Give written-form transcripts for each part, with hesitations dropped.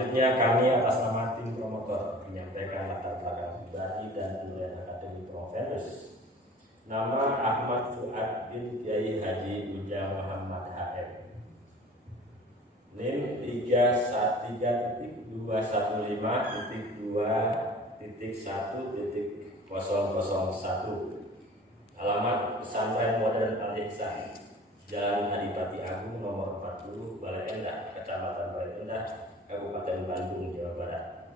Selanjutnya kami atas nama tim promotor menyampaikan latar belakang pribadi dan penilaian akademik Provendus. Nama Ahmad Fuad bin Kiai Haji Ujang Muhammad HM. NIM 313.215.2.1.001. Alamat Pesantren Modern Al-Ihsan, Jalan Adipati Agung nomor 40, Balai Endah, Kecamatan Balai Endah, Kabupaten Bandung, Jawa Barat.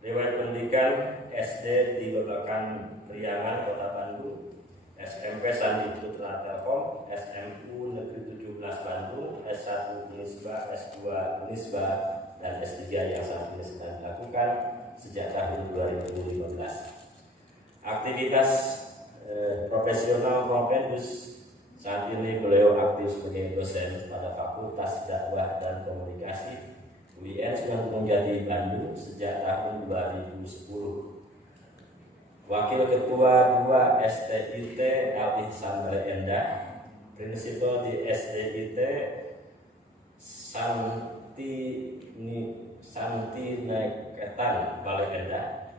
Riwayat pendidikan SD di Babakan Priangan, Kota Bandung, SMP Sandi Putra Telkom, SMU Negeri 17 Bandung, S1 Unisba, S2 Unisba, dan S3 yang saat ini sedang dilakukan sejak tahun 2015. Aktivitas profesional Provendus saat ini beliau aktif sebagai dosen pada Fakultas Dakwah dan Komunikasi UIN Sunan Jati Bandung sejak tahun 2010. Wakil Ketua 2 STIT Al-Ihsan Balai Endah, prinsipal di STIT Santi Naiketan Balai Endah,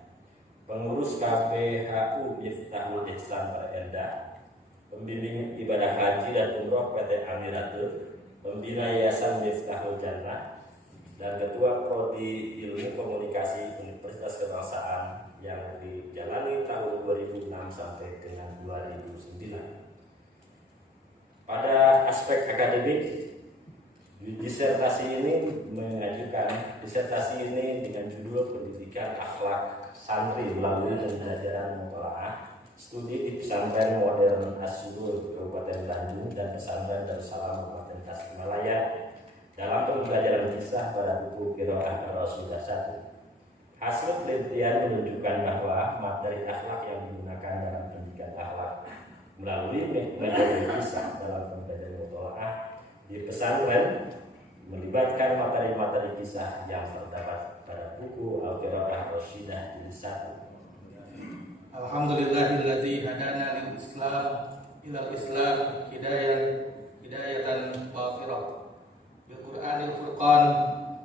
pengurus KPHU Miftahul Ihsan Balai Endah, pembimbing ibadah haji dan umroh PT Amiratul, pembina Yayasan Miftahul Jannah, dan ketua Prodi Ilmu Komunikasi Universitas Kebangsaan yang dijalani tahun 2006 sampai dengan 2009. Pada aspek akademik, disertasi ini dengan judul Pendidikan Akhlak Santri melalui pembelajaran mutolaah, studi di Pesantren Modern As-Surur Kabupaten Bandung dan Pesantren Darussalam Kabupaten Tasikmalaya dalam pembelajaran kisah pada buku Qiraah Ar-Rasydah 1. Hasil penelitian menunjukkan bahwa materi akhlak yang digunakan dalam pendidikan akhlak melalui metode kisah dalam pembelajaran mutolaah di pesantren melibatkan materi-materi kisah yang terdapat pada buku Al-Qiraah Ar-Rasydah jilid 1. Alhamdulillahilladzi hadana lil Islam ilal Islam hidayatan batirah bil Qur'anil Furqan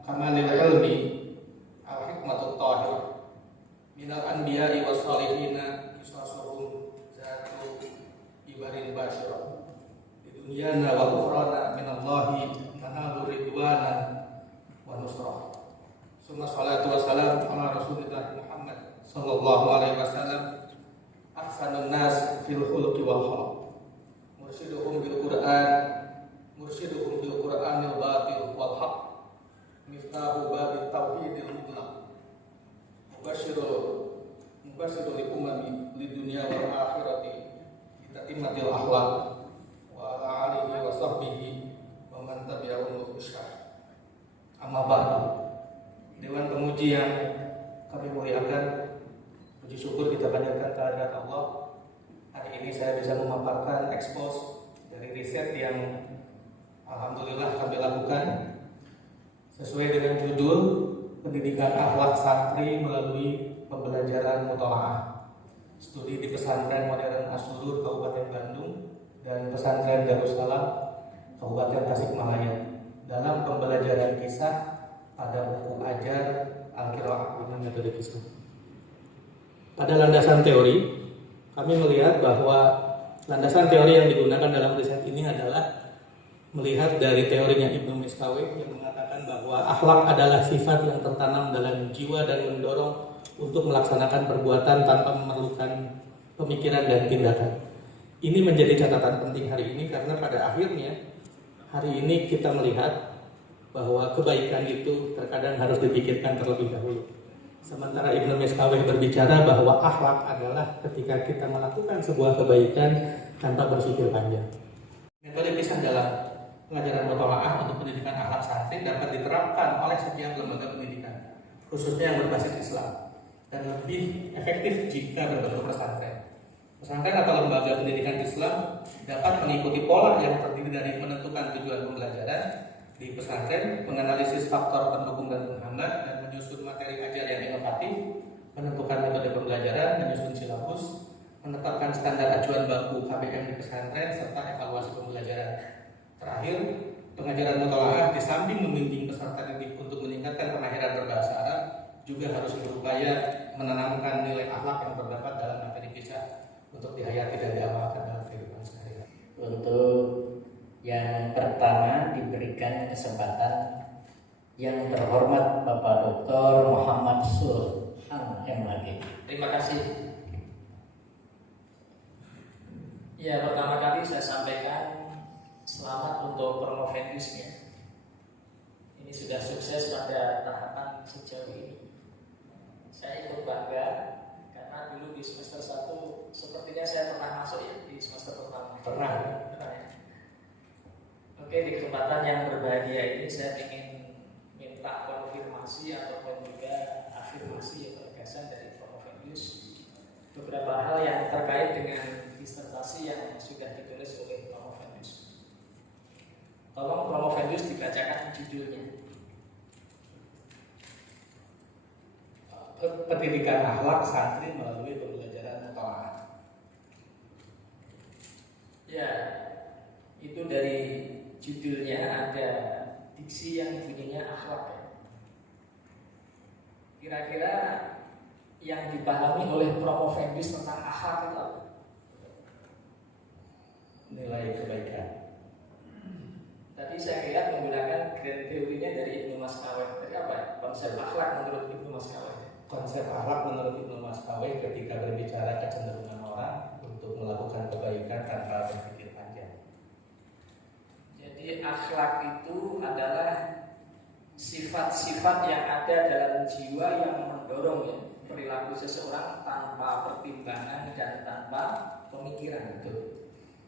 kamalil ilmi al hikmatut tahir minal anbiya'i was salihina yusasuhum zatu ibarin basyirah di dunyana wa ukhrana minallahi nahalu ridwanan wa nusrah. Summa salatu wassalam ala Rasulillah Muhammad sallallahu alaihi wasallam ahsanun nas fil khulqi wal khalq mursiduhum bil Qur'anil batil wal haq miftahu babit tauhidil mutlaq mubasyiru li umami lid dunya wal akhirati bi tatimmatil akhlaq wa ala alihi wa sahbihi wa man tabi'ahum bi ihsan. Amma ba'du. Dewan pemuji yang kami muliakan, puji syukur kita panjatkan kehadirat Allah. Hari ini saya bisa memaparkan ekspos dari riset yang alhamdulillah kami lakukan sesuai dengan judul Pendidikan Akhlak Santri melalui Pembelajaran Mutolaah, studi di Pesantren Modern As-Surur Kabupaten Bandung dan Pesantren Darussalam Kabupaten Tasikmalaya dalam pembelajaran kisah pada buku ajar Al-Qiraah dengan metode kisah. Pada landasan teori, kami melihat bahwa landasan teori yang digunakan dalam riset ini adalah melihat dari teorinya Ibnu Miskawih yang mengatakan bahwa akhlak adalah sifat yang tertanam dalam jiwa dan mendorong untuk melaksanakan perbuatan tanpa memerlukan pemikiran dan tindakan. Ini menjadi catatan penting hari ini karena pada akhirnya hari ini kita melihat bahwa kebaikan itu terkadang harus dipikirkan terlebih dahulu. Sementara Ibnu Miskawih berbicara bahwa akhlak adalah ketika kita melakukan sebuah kebaikan tanpa berpikir panjang. Metode kisah dalam pengajaran mutolaah untuk pendidikan akhlak santri dapat diterapkan oleh setiap lembaga pendidikan, khususnya yang berbasis Islam, dan lebih efektif jika berbentuk pesantren. Pesantren atau lembaga pendidikan Islam dapat mengikuti pola yang terdiri dari menentukan tujuan pembelajaran di pesantren, menganalisis faktor pendukung dan penghambat, dan menyusun materi ajar yang inovatif, menentukan metode pembelajaran, menyusun silabus, menetapkan standar acuan baku KBM di pesantren, serta evaluasi pembelajaran. Terakhir, pengajaran mutolaah di samping membimbing peserta didik untuk meningkatkan kemahiran berbahasa juga harus berupaya menanamkan nilai akhlak yang terdapat dalam materi kisah untuk dihayati dan diamalkan dalam kehidupan sehari-hari. Untuk yang pertama diberikan kesempatan yang terhormat Bapak Dr. Muhammad Sulhan MAG. Terima kasih. Ya, pertama kali saya sampaikan selamat untuk promovendusnya. Ini sudah sukses pada tahapan sejauh ini. Saya ikut bangga karena dulu di semester 1 sepertinya saya pernah masuk ya di semester pertama. Pernah. Ya. Oke, di kesempatan yang berbahagia ini saya ingin minta konfirmasi ataupun juga afirmasi atau gagasan dari promovendus beberapa hal yang terkait dengan disertasi yang sudah ditulis oleh promovendus. Tolong promovendus dibacakan judulnya. Pendidikan akhlak santri melalui pembelajaran mutola'ah. Ya, itu dari judulnya ada diksi yang bunyinya akhlak ya. Kira-kira yang dipahami oleh promovendus tentang akhlak itu apa? Nilai kebaikan. Tadi saya lihat menggunakan grand teorinya dari Ibnu Maskaweh. Dari apa ya? Konsep akhlak menurut Ibnu Maskaweh. Konsep akhlak menurut Ibnu Maskaweh ketika berbicara kecenderungan orang untuk melakukan kebaikan tanpa berpikir panjang. Jadi akhlak itu adalah sifat-sifat yang ada dalam jiwa yang mendorong ya, perilaku seseorang tanpa pertimbangan dan tanpa pemikiran.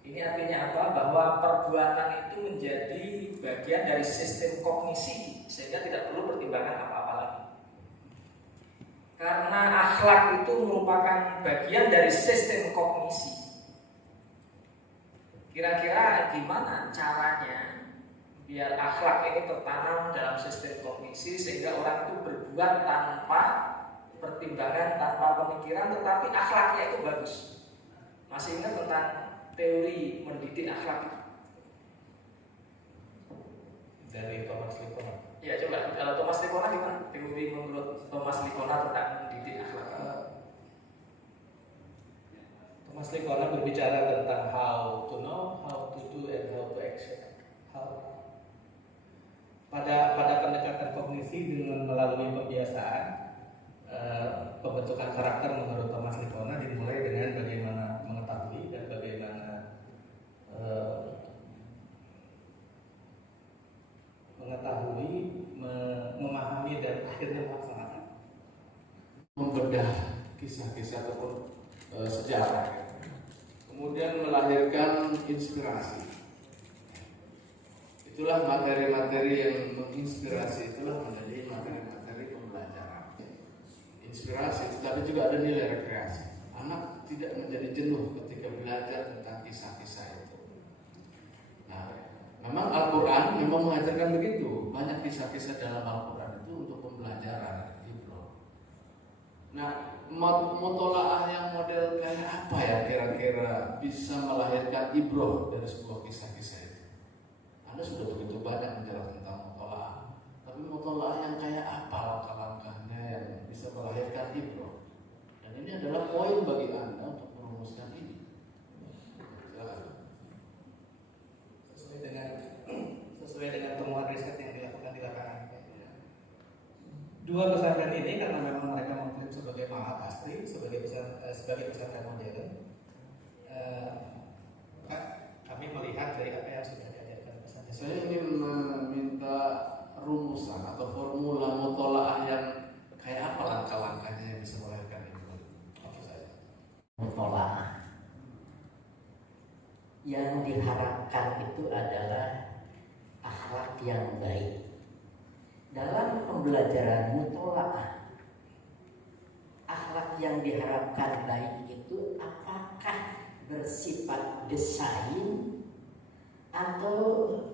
Ini artinya apa? Bahwa perbuatan itu menjadi bagian dari sistem kognisi sehingga tidak perlu pertimbangan apa-apa lagi. Karena akhlak itu merupakan bagian dari sistem kognisi. Kira-kira gimana caranya biar akhlak ini tertanam dalam sistem kognisi sehingga orang itu berbuat tanpa pertimbangan, tanpa pemikiran, tetapi akhlaknya itu bagus. Masih ingat tentang teori mendidik akhlak itu? Dari Thomas Likona. Ya coba, kalau Thomas Likona gimana? Teori menurut Thomas Likona tentang mendidik akhlak. Thomas Likona berbicara tentang how to know, how to do, and how to action. Pada pendekatan kognisi dengan melalui pembiasaan, pembentukan karakter menurut Thomas Likona dimulai dengan bagaimana mengetahui dan bagaimana memahami dan akhirnya melaksanakan. Membedah kisah-kisah ataupun sejarah, kemudian melahirkan inspirasi. Itulah materi-materi yang menginspirasi, itulah menjadi materi-materi pembelajaran. Inspirasi, tetapi juga ada nilai rekreasi. Anak tidak menjadi jenuh ketika belajar tentang kisah-kisah itu. Nah, memang Al-Quran memang mengajarkan begitu. Banyak kisah-kisah dalam Al-Quran itu untuk pembelajaran. Nah, mutola'ah yang model kayak apa ya kira-kira bisa melahirkan ibroh dari sebuah kisah-kisah itu? Anda sudah begitu banyak menjelaskan tentang mutola'ah, tapi mutola'ah yang kayak apa langkah-langkahnya yang bisa melahirkan ibroh? Dan ini adalah poin bagi Anda untuk merumuskan ini. Silakan. Sesuai dengan temuan riset yang dilakukan di lapangan. Dua pesantren ini karena memang mereka mengklaim sebagai mahal asri, sebagai pesantren modern, kami melihat dari apa yang sudah diajarkan pesantren. Saya ingin meminta rumusan atau formula mutola'ah yang kayak apa langkah-langkahnya yang bisa melahirkan itu. Apa saja? Mutola'ah yang diharapkan itu adalah akhlak yang baik. Dalam pembelajaran mutola'ah, akhlak yang diharapkan baik itu apakah bersifat desain atau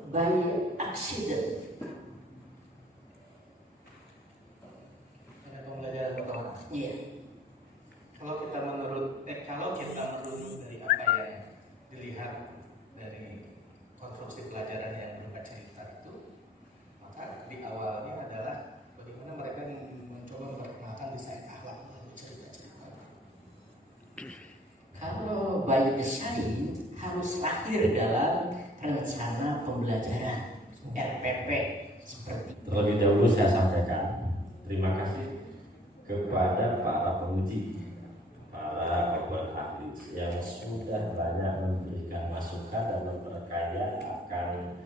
by accident? Ada pembelajaran mutola'ah. Iya. Kalau kita menurut dari apa yang dilihat dari konstruksi pelajaran yang berupa cerita itu, maka di awalnya adalah bagaimana mereka mencoba harus lahir dalam rencana pembelajaran RPP seperti itu. Terlebih dahulu saya sampaikan terima kasih kepada para penguji, para pembuat ahli yang sudah banyak memberikan masukan dan memperkaya akan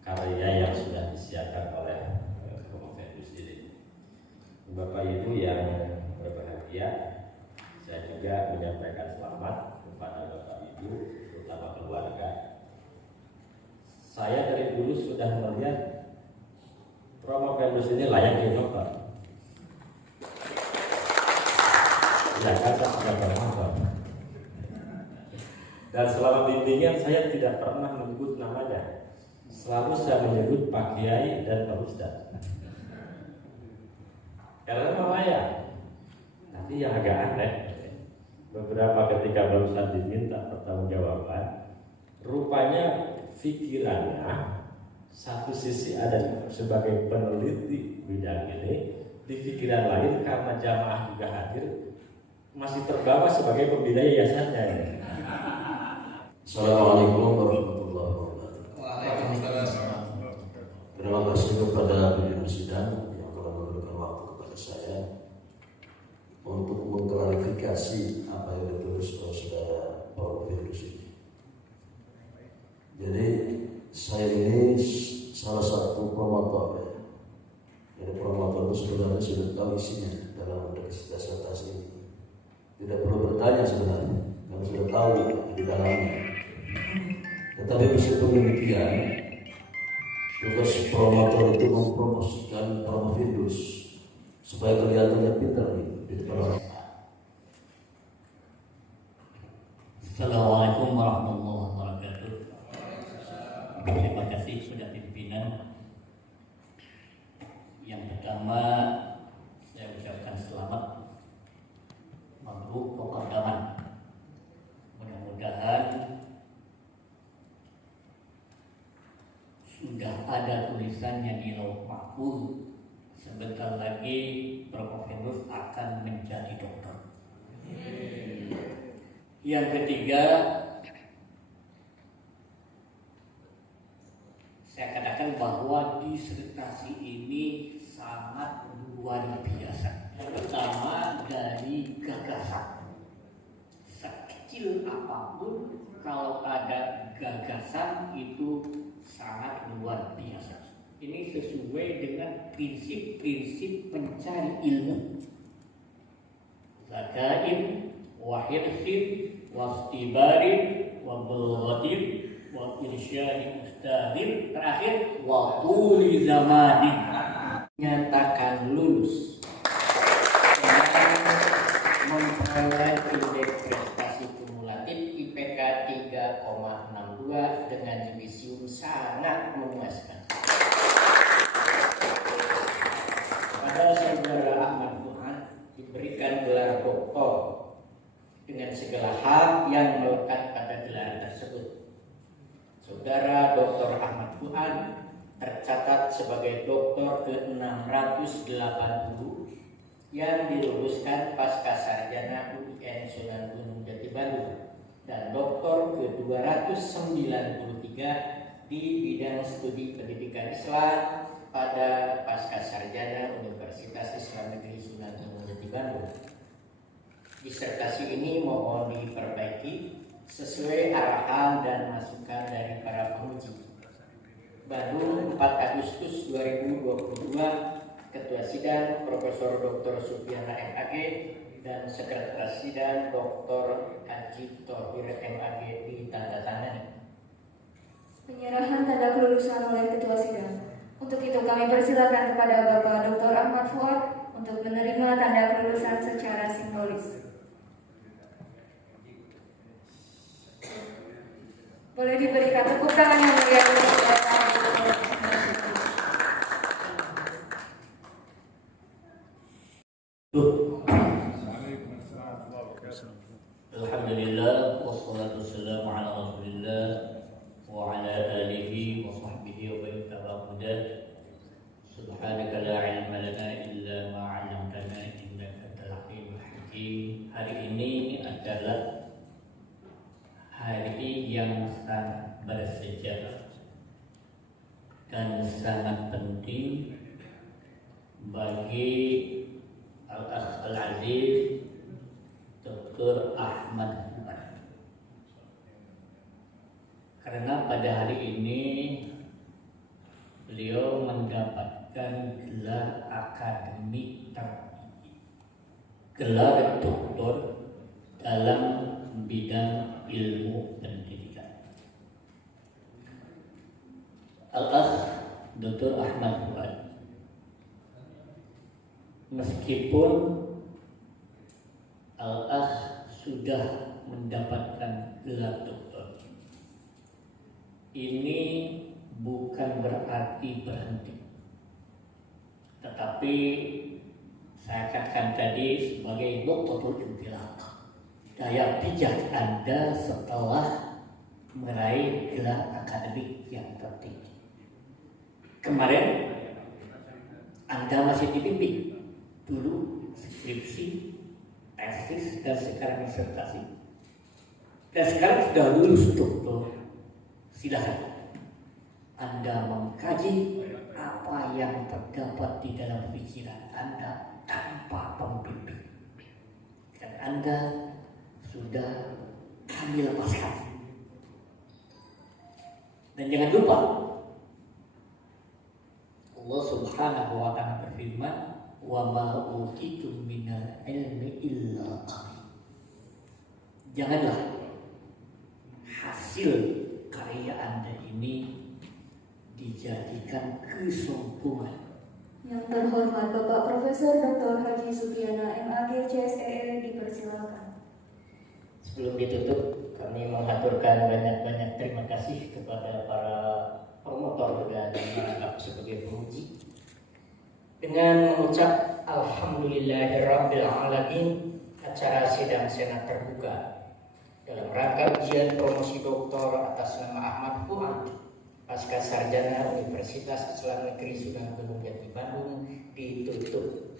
karya yang sudah disiapkan oleh Promovendus ini. Bapak Ibu yang berbahagia, saya juga menyampaikan selamat kepada Bapak Ibu, terutama keluarga. Saya dari dulu sudah melihat Promovendus ini layak jadi dokter. Ya kan, sudah berapa. Dan selama bimbingan saya tidak pernah menyebut namanya. Selalu saya menyebut Pak Kiai dan Pak Ustadz. Karena namanya. Nanti yang agak aneh, beberapa ketika barusan diminta pertanggungjawaban, rupanya pikirannya satu sisi ada sebagai peneliti bidang ini, di pikiran lain karena jamaah juga hadir masih terbawa sebagai pembina yayasannya. Assalamualaikum warahmatullahi wabarakatuh. Waalaikumsalam. Terima kasih kepada pimpinan sidang yang telah memberikan waktu kepada saya untuk mengklarifikasi apa yang ditulis oleh saudara Promovendus ini. Jadi saya ini salah satu promotor ya. Jadi promotor itu sebenarnya sudah tahu isinya dalam disertasi ini. Tidak perlu bertanya sebenarnya, karena sudah tahu di dalamnya. Tetapi meskipun demikian, tugas promotor itu mempromosikan Promovendus supaya kelihatannya pintar di depan orang. Assalamualaikum warahmatullahi wabarakatuh. Terima kasih sudah pimpinan. Yang pertama saya ucapkan selamat mabruk peperdaman. Mudah-mudahan sudah ada tulisannya di Lauh Mahfuz, sebentar lagi Promovendus akan menjadi dokter. Yang ketiga, saya katakan bahwa disertasi ini sangat luar biasa. Yang pertama dari gagasan. Sekecil apapun, kalau ada gagasan itu sangat luar biasa. Ini sesuai dengan prinsip-prinsip pencari ilmu. Zakain, wahirsin, wastibarin, wabelghatin, wa irsyadi ustadin, terakhir wa tuli zamanin. Nyatakan lulus dengan memperoleh indeks prestasi kumulatif IPK 3,62 dengan divisium sangat memuaskan. Pada saudara Ahmad Fuad diberikan gelar doktor dengan segala hak yang melekat pada gelar tersebut. Saudara Dr. Ahmad Fuad tercatat sebagai doktor ke-680 yang diluluskan pasca sarjana UIN Sunan Gunung Jati Bandung dan doktor ke-293 di bidang studi pendidikan Islam pada pasca sarjana Universitas Islam Negeri Sunan Gunung Jati Bandung. Disertasi ini mohon diperbaiki sesuai arahan dan masukan dari para penguji. Bandung 4 Agustus 2022, Ketua Sidang Profesor Dr. Supiana MAG dan Sekretaris Sidang Dr. Haji Thohir MAG ditandatangani. Penyerahan tanda kelulusan oleh Ketua Sidang. Untuk itu kami persilakan kepada Bapak Dr. Ahmad Fuad untuk menerima tanda kelulusan secara simbolis. Boleh diberikan tepuk tangan yang meriah untuk Bapak Dr. Alhamdulillah wassalatu wassalamu ala Rasulillah wa ala alihi wa sahbihi wa man tabi'ahu. Subhanaka la ilma lana illa ma 'allamtana innaka antal alimul hakim. Hari ini adalah hari yang pada hari ini beliau mendapatkan gelar akademik tertinggi, gelar doktor dalam bidang ilmu pendidikan. Al-Akh Dr. Ahmad Fuad, meskipun Al-Akh sudah mendapatkan gelar doktor, ini bukan berarti berhenti. Tetapi saya katakan tadi sebagai doktor intilak, daya pijak Anda setelah meraih gelar akademik yang tertinggi. Kemarin Anda masih dibimbing, dulu skripsi, tesis, dan sekarang disertasi. Dan sekarang sudah lulus doktor. Silahkan Anda mengkaji apa yang terdapat di dalam pikiran Anda tanpa pembimbing. Dan Anda sudah kami lepaskan. Dan jangan lupa, Allah Subhanahu wa ta'ala berfirman, "Wa ma utitum minal ilmi illa qalil." Janganlah hasil karya Anda ini dijadikan kesombongan. Yang terhormat Bapak Profesor Dr. Haji Supiana MAG CSEE dipersilakan. Sebelum ditutup, kami mengaturkan banyak-banyak terima kasih kepada para promotor dan merangkap sebagai penguji dengan mengucap Alhamdulillahirabbil alamin. Acara sidang senat terbuka dalam rangka ujian promosi doktor atas nama Ahmad Fuad, pasca sarjana Universitas Islam Negeri Sunan Gunung Jati Bandung, ditutup.